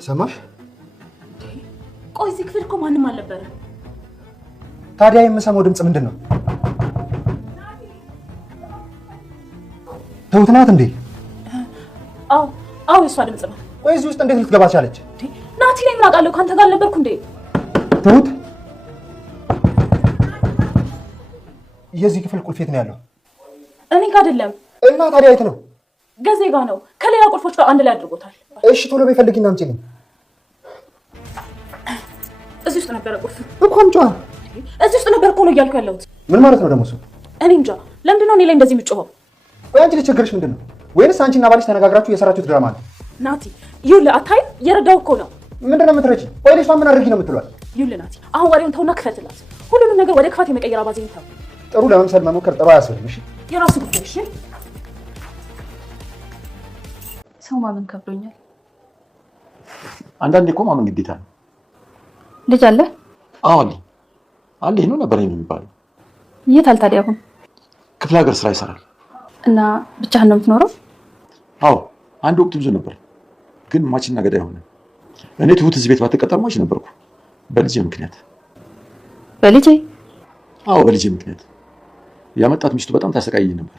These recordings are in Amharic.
ሰማሽ? ቆይ እዚህ ክፍል እኮ ማንም አልነበረ። ታዲያ የምሰማው ድምፅ ምንድን ነው? ትሁት ናት እንዴ? አዎ የእሷ ድምፅ ነው። ቆይ እዚህ ውስጥ እንዴት ልትገባ ቻለች? ናቲ ላይ ምን አውቃለሁ? ከአንተ ጋር አልነበርኩ እንዴ? ትሁት፣ የዚህ ክፍል ቁልፍ የት ነው ያለው? እኔ ጋር አይደለም። እና ታዲያ የት ነው? ገዜ ጋር ነው። ከሌላ ቁልፎች ጋር አንድ ላይ አድርጎታል። እሺ ቶሎ በይ ፈልጊና አምጪልኝ። እዚህ ውስጥ ነበረ ቁልፍ እኮ አምጪዋ። እዚህ ውስጥ ነበር እኮ ነው እያልኩ ያለሁት። ምን ማለት ነው ደግሞ እሱ? እኔ እንጃ። ለምንድን ነው እኔ ላይ እንደዚህ የምትጮኸው? ቆይ አንቺ ልትቸገርሽ ምንድን ነው? ወይንስ አንቺና ባልሽ ተነጋግራችሁ የሰራችሁት ድራማ ነው? ናቲ ይኸውልህ፣ አታይም? የረዳው እኮ ነው። ምንድን ነው የምትረጪ? ቆይ ልጅቷ ምን አድርጊ ነው የምትሏት? ይኸውልህ ናቲ፣ አሁን ወሬውን ተውና ክፈትላት። ሁሉንም ነገር ወደ ክፋት የመቀየር አባዜ ይተው። ጥሩ ለመምሰል መሞከር ጥሩ አያስብልም። እሺ የራሱ ጉዳይ። እሺ ሰው ማመን ከብዶኛል። አንዳንዴ እኮ ማመን ግዴታ ነው። ልጅ አለ? አዎ አለ ነው ነበር የሚባለው። የት አለ ታዲያ? አሁን ክፍለ ሀገር ስራ ይሰራል። እና ብቻህን ነው የምትኖረው? አዎ አንድ ወቅት ብዙ ነበር፣ ግን ማችና ገዳይ ሆነ። እኔ ትሁት እዚህ ቤት ባትቀጠር ማች ነበርኩ፣ በልጄ ምክንያት። በልጄ? አዎ በልጄ ምክንያት። ያመጣት ሚስቱ በጣም ታሰቃየኝ ነበር።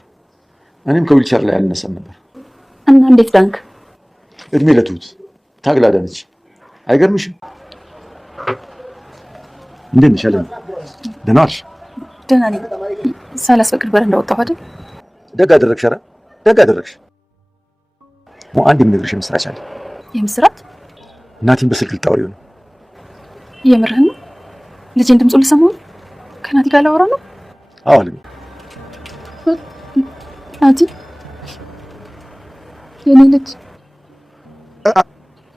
እኔም ከዊልቸር ላይ አልነሳም ነበር። እና እንዴት ዳንክ? እድሜ ለትሁት ታግላ ዳነች። አይገርምሽም? እንዴት ነሽ አለኝ። ደህና ዋልሽ? ደህና ነኝ። ሳላስፈቅድ በር እንዳወጣሁ አይደል? ደግ አደረግሽ። ኧረ ደግ አደረግሽ። አንድ የምነግርሽ የምስራች አለ። የምስራት? ናቲን በስልክ ልታወሪው ነው። የምርህን ነው? ልጄን ድምፁ ልሰማው? ከናቲ ጋር ላወራ ነው? አዎ አለኝ። ናቲ የኔ ልጅ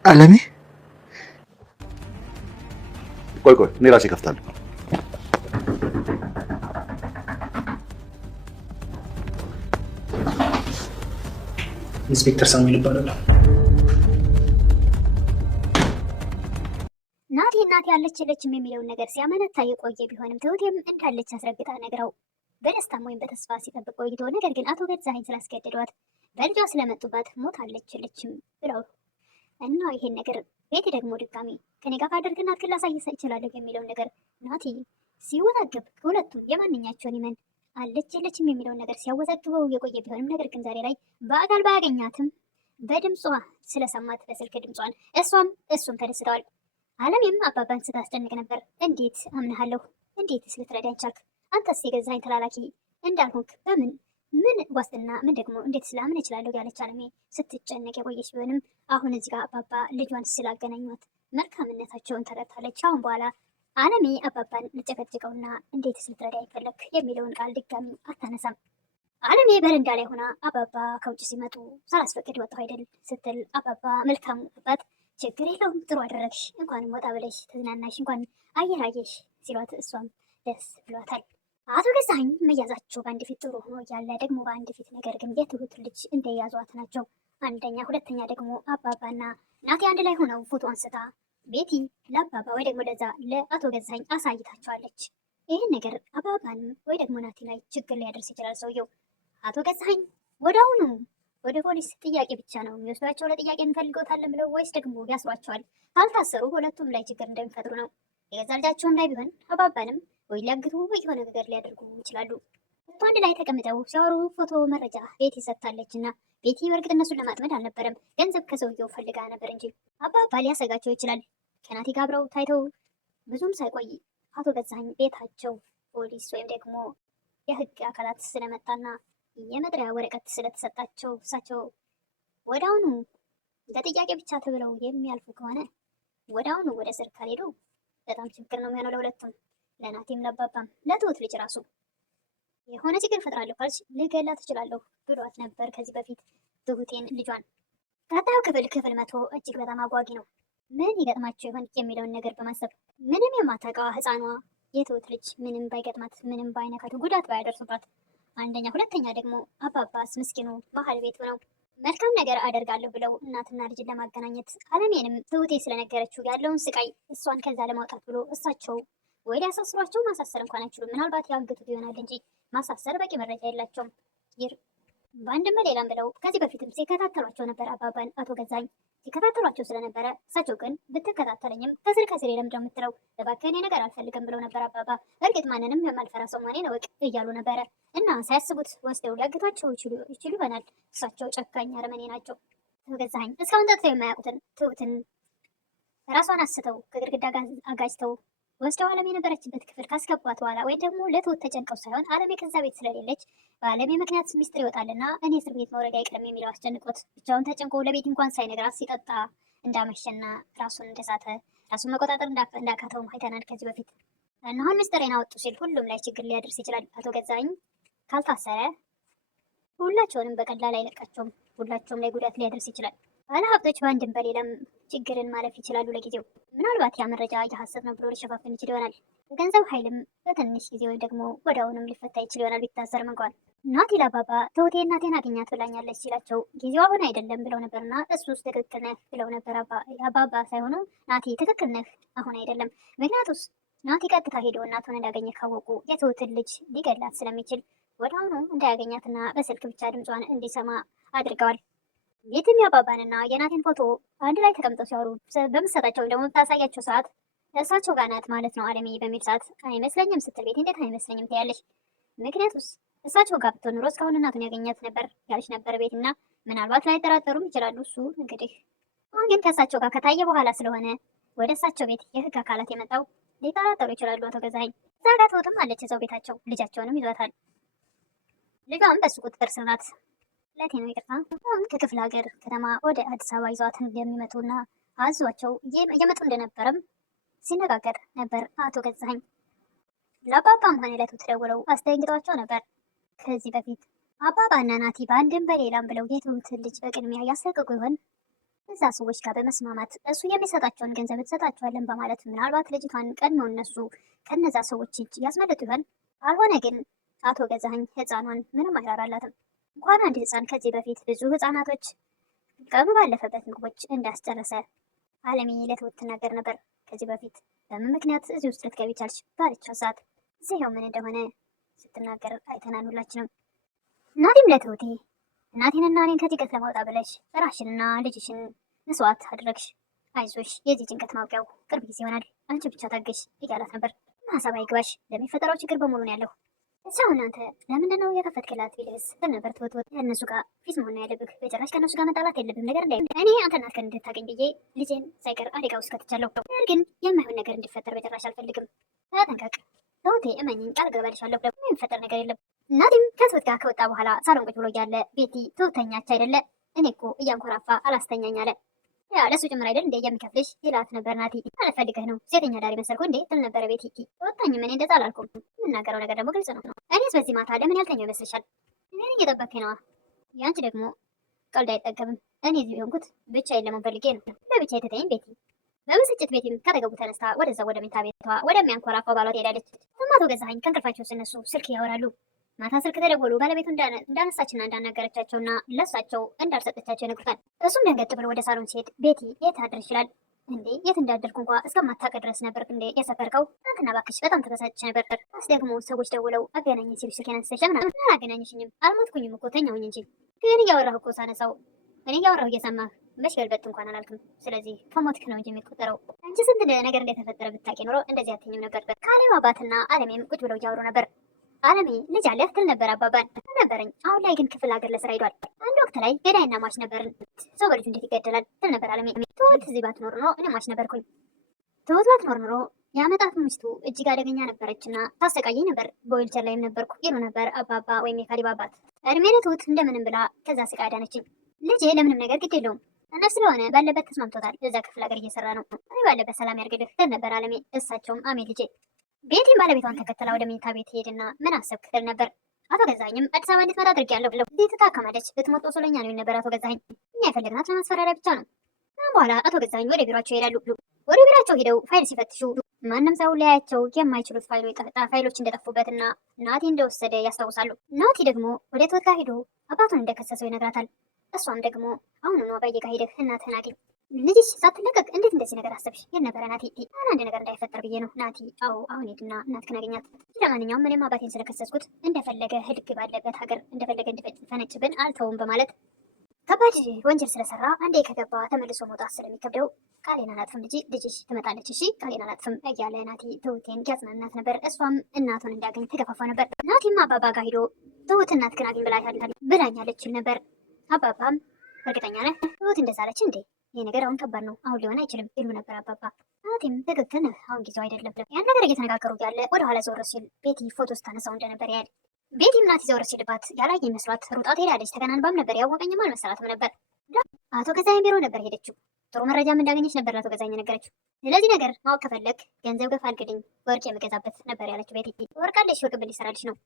አለሜ። ቆይ እኔ ራሴ እከፍታለሁ። ኢንስፔክተር ሳሙኤል ይባላል። ናቲ እናት ያለች የለችም የሚለውን ነገር ሲያመነታ የቆየ ቢሆንም ትሁቴም እንዳለች አስረግጣ ነግረው በደስታም ወይም በተስፋ ሲጠብቅ ቆይቶ ነገር ግን አቶ ገዛኸኝ ስላስገደዷት በልጇ ስለመጡባት ሞታለች የለችም ብለው እና ይሄን ነገር ቤቴ ደግሞ ድጋሚ ከኔ ጋር ካደርግና ላሳይህ እችላለሁ የሚለውን ነገር ናቲ ሲወዛግብ ከሁለቱም የማንኛቸውን ይመን አለች የለችም የሚለውን ነገር ሲያወዛግበው የቆየ ቢሆንም ነገር ግን ዛሬ ላይ በአካል ባያገኛትም በድምጿ ስለሰማት በስልክ ድምጿን እሱም ተደስተዋል። አለሜም አባባን ስታስጨንቅ ነበር። እንዴት አምናለሁ? እንዴት ልትረዳኝ ቻልክ? አንተስ የገዛኸኝ ተላላኪ እንዳልሆንክ ምን ዋስትና ምን ደግሞ እንዴት ስላምን እችላለሁ ያለች አለሜ ስትጨነቅ የቆየች ቢሆንም አሁን እዚህ ጋር አባባ ልጇን ስላገናኟት መልካምነታቸውን ተረድታለች። አሁን በኋላ አለሜ አባባን ልጨቀጭቀውና እንዴት ልትረዳ ይፈለግ የሚለውን ቃል ድጋሚ አታነሳም። አለሜ በረንዳ ላይ ሆና አባባ ከውጭ ሲመጡ ሳላስፈቅድ ወጣሁ አይደል ስትል አባባ መልካሙ አባት ችግር የለውም ጥሩ አደረግሽ፣ እንኳንም ወጣ ብለሽ ተዝናናሽ፣ እንኳን አየር አየሽ ሲሏት እሷም ደስ ብሏታል። አቶ ገዛኸኝ መያዛቸው በአንድ ፊት ጥሩ ሆኖ እያለ ደግሞ በአንድ ፊት ነገር ግን የትሁት ልጅ እንደያዟት ናቸው። አንደኛ ሁለተኛ ደግሞ አባባና ናቲ አንድ ላይ ሆነው ፎቶ አንስታ ቤቲ ለአባባ ወይ ደግሞ ለዛ ለአቶ ገዛኸኝ አሳይታቸዋለች። ይህን ነገር አባባንም ወይ ደግሞ ናቲ ላይ ችግር ሊያደርስ ይችላል ሰውየው። አቶ ገዛኸኝ ወደ አሁኑ ወደ ፖሊስ ጥያቄ ብቻ ነው የሚወስዷቸው። ለጥያቄ እንፈልገውታለን ብለው ወይስ ደግሞ ያስሯቸዋል? ካልታሰሩ ሁለቱም ላይ ችግር እንደሚፈጥሩ ነው። የገዛ ልጃቸውም ላይ ቢሆን አባባንም ወይ ሊያግቱ ወይ የሆነ ነገር ሊያደርጉ ይችላሉ። አንድ ላይ ተቀምጠው ሲያወሩ ፎቶ መረጃ ቤቲ ሰጥታለች እና ቤቲ በእርግጥ እነሱን ለማጥመድ አልነበረም፣ ገንዘብ ከሰውየው ፈልጋ ነበር እንጂ አባባ ሊያሰጋቸው ይችላል። ከናቲ ጋር አብረው ታይተው ብዙም ሳይቆይ አቶ ገዛኸኝ ቤታቸው ፖሊስ ወይም ደግሞ የህግ አካላት ስለመጣና የመጥሪያ ወረቀት ስለተሰጣቸው እሳቸው ወዳውኑ ለጥያቄ ብቻ ተብለው የሚያልፉ ከሆነ ወዳውኑ ወደ እስር ካልሄዱ በጣም ችግር ነው የሚሆነው ለሁለቱም፣ ለናቲም ለአባባም ለትሁት ልጅ ራሱ። የሆነ ችግር ፈጥራለሁ ካልሽ ልገላት እችላለሁ ብሏት ነበር ከዚህ በፊት ትሁቴን ልጇን። ቀጣዩ ክፍል 100 እጅግ በጣም አጓጊ ነው። ምን ይገጥማቸው ይሆን የሚለውን ነገር በማሰብ ምንም የማታውቀዋ ህፃኗ የትሁት ልጅ ምንም ባይገጥማት ምንም ባይነካቱ ጉዳት ባያደርሱባት፣ አንደኛ ሁለተኛ ደግሞ አባባስ ምስኪኑ መሀል ቤት ሆነው መልካም ነገር አደርጋለሁ ብለው እናትና ልጅን ለማገናኘት አለሜንም ትሁቴ ስለነገረችው ያለውን ስቃይ እሷን ከዛ ለማውጣት ብሎ እሳቸው ወይ ሊያሳስሯቸው ማሳሰር እንኳን አይችሉም። ምናልባት ያግቱት ይሆናል እንጂ ማሳሰር በቂ መረጃ የላቸውም። በአንድም በሌላም ብለው ከዚህ በፊትም ሲከታተሏቸው ነበር አባባን አቶ ገዛኸኝ ሲከታተሏቸው ስለነበረ እሳቸው ግን ብትከታተለኝም ከስር ከስር የለምደው የምትለው እባክህ እኔ ነገር አልፈልግም ብለው ነበር አባባ። እርግጥ ማንንም የማልፈራ ሰው ማኔን እወቅ እያሉ ነበረ እና ሳያስቡት ወስደው ሊያግቷቸው ይችሉ ይሆናል። እሳቸው ጨካኝ አረመኔ ናቸው። አቶ ገዛኸኝ እስካሁን ጠጥተው የማያውቁትን ትሁትን ራሷን አስተው ከግድግዳ ጋር አጋጭተው ወስደው አለም የነበረችበት ክፍል ካስገቧት በኋላ ወይም ደግሞ ለትሁት ተጨንቀው ሳይሆን አለሜ ከዛ ቤት ስለሌለች በአለሜ ምክንያት ሚስጥር ይወጣልና እኔ እስር ቤት መውረድ አይቀርም የሚለው አስጨንቆት ብቻውን ተጨንቆ ለቤት እንኳን ሳይነግራት ሲጠጣ እንዳመሸና ራሱን እንደሳተ ራሱን መቆጣጠር እንዳቃተውም አይተናል ከዚህ በፊት። እነሆን ሚስጥሬን አወጡ ሲል ሁሉም ላይ ችግር ሊያደርስ ይችላል። አቶ ገዛኸኝ ካልታሰረ ሁላቸውንም በቀላል አይለቃቸውም። ሁላቸውም ላይ ጉዳት ሊያደርስ ይችላል። ባለሀብቶች በአንድም በሌላም ችግርን ማለፍ ይችላሉ ለጊዜው። ምናልባት ያ መረጃ የሐሰት ነው ብሎ ሊሸፋፍን ይችል ይሆናል። በገንዘብ ኃይልም በትንሽ ጊዜ ወይም ደግሞ ወዲያውኑም ሊፈታ ይችል ይሆናል ቢታሰርም እንኳን። ናቲ ለአባባ ትሁቴ እናቴን አገኛት ብላኛለች ሲላቸው ጊዜው አሁን አይደለም ብለው ነበርና እሱስ ትክክል ነህ ብለው ነበር አባባ ሳይሆኑ ናቲ ትክክል ነህ አሁን አይደለም። ምክንያቱስ ናቲ ቀጥታ ሄዶ እናቱን እንዳገኘ ካወቁ የትሁትን ልጅ ሊገላት ስለሚችል ወዲያውኑ እንዳያገኛትና በስልክ ብቻ ድምጿን እንዲሰማ አድርገዋል። የትም የአባባንና የናቴን ፎቶ አንድ ላይ ተቀምጠው ሲያወሩ በምትሰጣቸው ደግሞ የምታሳያቸው ሰዓት እሳቸው ጋር ናት ማለት ነው አለሜ በሚል ሰዓት አይመስለኝም ስትል ቤት እንዴት አይመስለኝም ትያለሽ? ምክንያቱስ እሳቸው ጋር ብትሆን ኑሮ እስካሁን እናቱን ያገኛት ነበር ያለች ነበር ቤት እና ምናልባት ላይ ጠራጠሩም ይችላሉ። እሱ እንግዲህ አሁን ግን ከእሳቸው ጋር ከታየ በኋላ ስለሆነ ወደ እሳቸው ቤት የህግ አካላት የመጣው ሊጠራጠሩ ይችላሉ። አቶ ገዛኸኝ እዛ ጋር ትሁትም አለች እዛው ቤታቸው ልጃቸውንም ይዟታል። ልጇም በሱ ቁጥጥር ስር ናት። ለቴ ነው ይቅርታ። አሁን ከክፍለ ሀገር ከተማ ወደ አዲስ አበባ ይዟት እንደሚመጡና አዟቸው እየመጡ እንደነበረም ሲነጋገር ነበር አቶ ገዛኸኝ። ለአባባም ሆነ ለትሁት ደውለው አስደንግጧቸው ነበር። ከዚህ በፊት አባባና ናቲ በአንድም በሌላም ብለው የትሁትን ልጅ በቅድሚያ ያስለቅቁ ይሆን? እዛ ሰዎች ጋር በመስማማት እሱ የሚሰጣቸውን ገንዘብ እንሰጣቸዋለን በማለት ምናልባት ልጅቷን ቀድመው እነሱ ከነዛ ሰዎች እጅ ያስመልጡ ይሆን? አልሆነ ግን አቶ ገዛኸኝ ህፃኗን ምንም አይራራላትም። እንኳን አንድ ህፃን ከዚህ በፊት ብዙ ህፃናቶች ቀኑ ባለፈበት ምግቦች እንዳስጨረሰ አለሜ ለትሁት ትናገር ነበር። ከዚህ በፊት በምን ምክንያት እዚህ ውስጥ ልትገቢ ቻልሽ ባለቻት ሰዓት እዚያው ምን እንደሆነ ስትናገር አይተናል ሁላችንም። እናቴም ለትሁቴ እናቴንና እኔን ከጭንቀት ለማውጣት ብለሽ ራሽንና ልጅሽን መስዋዕት አድረግሽ፣ አይዞሽ የዚህ ጭንቀት ማውቂያው ቅርብ ጊዜ ይሆናል፣ አንቺ ብቻ ታገሽ እያላት ነበር። ሀሳብ አይግባሽ፣ ለሚፈጠረው ችግር በሙሉ ነው ያለው። እዛው እናንተ ለምንድን ነው የከፈትክላት ቢልስ ስትል ነበር ትሁት። እነሱ ጋር ፊት መሆን ያለብህ፣ በጭራሽ ከእነሱ ጋር መጣላት የለብህም ነገር እንዳይ እኔ አንተ እናትህን እንድታገኝ ብዬ ልጄን ሳይቀር አደጋ ውስጥ ከትቻለሁ። ነገር ግን የማይሆን ነገር እንዲፈጠር በጭራሽ አልፈልግም። ተጠንቀቅ ትሁቴ፣ እመኝኝ፣ ቃል እገባልሻለሁ። ደግሞ የሚፈጠር ነገር የለም። እናቴም ከትሁት ጋር ከወጣ በኋላ ሳሎን ቁጭ ብሎ እያለ ቤቲ ትሁት ተኛች አይደለ? እኔ እኮ እያንኮራፋ አላስተኛኝ አለ። ያ ለሱ ጭምር አይደል እንደ የሚከፍልሽ ይላት ነበር ናቲ። አልፈልግህ ነው ሴተኛ ዳሪ መሰልኩ እንዴ ትል ነበረ ቤቲ። ወጣኝም እኔ እንደዛ አላልኩም። የምናገረው ነገር ደግሞ ግልጽ ነው። እኔስ በዚህ ማታ ለምን ያልተኛው ይመስልሻል? እኔን እየጠበቅኝ ነዋ። ያንቺ ደግሞ ቀልድ አይጠገብም። እኔ እዚህ የሆንኩት ብቻዬን ለመሆን ፈልጌ ነው። በብቻ የተተኝም ቤቲ በብስጭት ቤቲም ካጠገቡ ተነስታ ወደዛ ወደ መኝታ ቤቷ ወደሚያንኮራፋው ባሏ ትሄዳለች። አቶ ገዛኸኝ ከእንቅልፋቸው ሲነሱ ስልክ ያወራሉ። ማታ ስልክ ተደወሉ። ባለቤቱ እንዳነሳችና እንዳናገረቻቸውና ለሳቸው እንዳልሰጠቻቸው ይነግሩታል። እሱም ደንገጥ ብሎ ወደ ሳሎን ሲሄድ ቤቲ የት አድር ይችላል እንዴ? የት እንዳደርኩ እንኳ እስከማታውቅ ድረስ ነበር እንዴ የሰፈርከው? አንተና እባክሽ በጣም ተበሳጭቼ ነበር። ስ ደግሞ ሰዎች ደውለው አገናኘኝ ሲሉ ስልኬን አንስተሽ ለምን አላገናኘሽኝም? አልሞትኩኝም እኮ ተኛሁኝ እንጂ ግን እያወራሁ እኮ ሳነሳው እኔ እያወራሁ እየሰማህ መች ገልበጥ እንኳን አላልክም። ስለዚህ ከሞትክ ነው እንጂ የሚቆጠረው። አንቺ ስንት ነገር እንደተፈጠረ ብታውቂ ኖሮ እንደዚህ አትኝም ነበር። ከአለም አባትና አለሜም ቁጭ ብለው እያወሩ ነበር። አለሜ ልጅ አለህ ትል ነበር አባባን። ነበረኝ፣ አሁን ላይ ግን ክፍለ ሀገር ለስራ ሄዷል። አንድ ወቅት ላይ ገዳይና ሟች ነበርን። ሰው በልጁ እንዴት ይገደላል ትል ነበር አለሜ። ትሁት እዚህ ባትኖር ኖሮ እኔ ሟች ነበርኩኝ። ትሁት ባትኖር ኖሮ የአመጣት ሚስቱ እጅግ አደገኛ ነበረችና ታሰቃየኝ ነበር። በዊልቸር ላይም ነበርኩ ይሉ ነበር አባባ ወይም የካሊብ አባት። እድሜ ለትሁት እንደምንም ብላ ከዛ ስቃይ አዳነችኝ። ልጄ ለምንም ነገር ግድ የለውም እነሱ ስለሆነ ባለበት ተስማምቶታል። እዛ ክፍለ ሀገር እየሰራ ነው። እኔ ባለበት ሰላም ያርግልህ ትል ነበር አለሜ። እሳቸውም አሜን ልጄ። ቤቲም ባለቤቷን ተከትላ ወደ መኝታ ቤት ሄድና ምን አሰብክ ትል ነበር። አቶ ገዛኸኝም አዲስ አበባ እንድትመጣ አድርጌያለሁ ብለው እዚህ ትታከማለች ብትሞት ጦሶለኛ ነው ነበር አቶ ገዛኸኝ። እኛ የፈለግናት ለማስፈራሪያ ብቻ ነው። በኋላ አቶ ገዛኸኝ ወደ ቢሯቸው ይሄዳሉ። ወደ ቢሯቸው ሄደው ፋይል ሲፈትሹ ማንም ሰው ሊያያቸው የማይችሉት ፋይሎች እንደጠፉበትና ናቲ እንደወሰደ ያስታውሳሉ። ናቲ ደግሞ ወደ ትሁት ጋር ሄዶ አባቱን እንደከሰሰው ይነግራታል። እሷም ደግሞ አሁኑኑ አባዬ ጋር ሄደህ እናትህን አግኝ፣ ልጅሽ ሳትለቀቅ እንዴት እንደዚህ ነገር አሰብሽ? የነበረ ናቲ፣ አንድ ነገር እንዳይፈጠር ብዬ ነው ናቲ። አዎ አሁን ሂድና እናትህን አገኛት። ለማንኛውም እኔም አባቴን ስለከሰስኩት እንደፈለገ ህግ ባለበት ሀገር እንደፈለገ እንዲፈነጭብን አልተውም በማለት ከባድ ወንጀል ስለሰራ አንዴ ከገባ ተመልሶ መውጣት ስለሚከብደው ቃሌን አላጥፍም ልጅሽ ትመጣለች፣ እሺ ቃሌን አላጥፍም እያለ ናቲ ትሁቴን ያጽናናት ነበር። እሷም እናቱን እንዲያገኝ ተገፋፋ ነበር። ናቲም አባባ ጋር ሂዶ ትሁት እናትህን አግኝ ብላኛለች ይል ነበር። አባባም እርግጠኛ ነህ ትሁት እንደዛ አለች እንዴ? ይህ ነገር አሁን ከባድ ነው፣ አሁን ሊሆን አይችልም ይሉ ነበር አባባ። ናቲም ትክክል ነህ፣ አሁን ጊዜው አይደለም። ያን ነገር እየተነጋገሩ ያለ ወደኋላ ዞር ሲል ቤቲ ፎቶ ስታነሳው እንደነበር ያህል ቤቲም ናቲ ዞር ሲልባት ያላየ መስሏት ሩጣ ትሄዳለች። ተገናንባም ነበር፣ ያወቀኝም አልመሰላትም ነበር። አቶ ገዛኝ ቢሮ ነበር ሄደችው። ጥሩ መረጃም እንዳገኘች ነበር ለአቶ ገዛኝ ነገረችው። ስለዚህ ነገር ማወቅ ከፈለግ ገንዘብ ገፋ አልግድኝ ወርቅ የምገዛበት ነበር ያለችው ቤቲ። ወርቃለሽ ወርቅ ብል ሊሰራልሽ ነው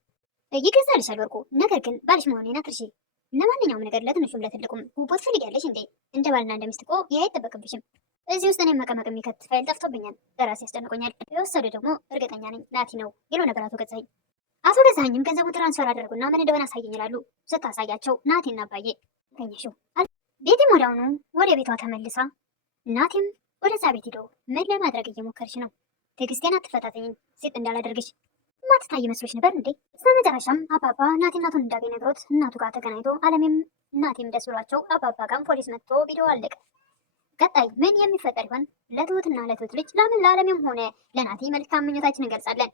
ይገዛልሻል ወርቁ፣ ነገር ግን ባልሽ መሆኔን አትርሺ። ለማንኛውም ነገር ለትንሹም ለትልቁም ጉቦ ትፈልጊያለሽ እንዴ? እንደ ባልና እንደ ሚስት እኮ ይሄ አይጠበቅብሽም። እዚህ ውስጥ እኔም መቀመቅ የሚከት ፋይል ጠፍቶብኛል፣ ለራሴ ያስጨንቆኛል። የወሰዱ ደግሞ እርግጠኛ ነኝ ናቲ ነው ይለው ነበር አቶ ገዛኝ። አቶ ገዛኝም ገንዘቡን ትራንስፈር አደረጉና ምን እንደሆነ አሳየኝ ይላሉ። ስታሳያቸው ናቲና አባዬ አገኘሽው። ቤቲም ወዲያውኑ ወደ ቤቷ ተመልሳ ናቲም ወደዛ ቤት ሂዶ ምን ለማድረግ እየሞከርሽ ነው? ትዕግስቴን አትፈታተኝኝ፣ ሴት እንዳላደርግሽ ማትታይ መስሎሽ ነበር እንዴ? በመጨረሻም አባባ ናቲ እናቱን እንዳገኝ ነግሮት እናቱ ጋር ተገናኝቶ አለሜም ናቲም ደስ ብሏቸው አባባ ጋርም ፖሊስ መጥቶ ቪዲዮ አለቀ። ቀጣይ ምን የሚፈጠር ይሆን? ለትሁትና ለትሁት ልጅ ለምን ለአለሜም ሆነ ለናቲ መልካም ምኞታችን እንገልጻለን።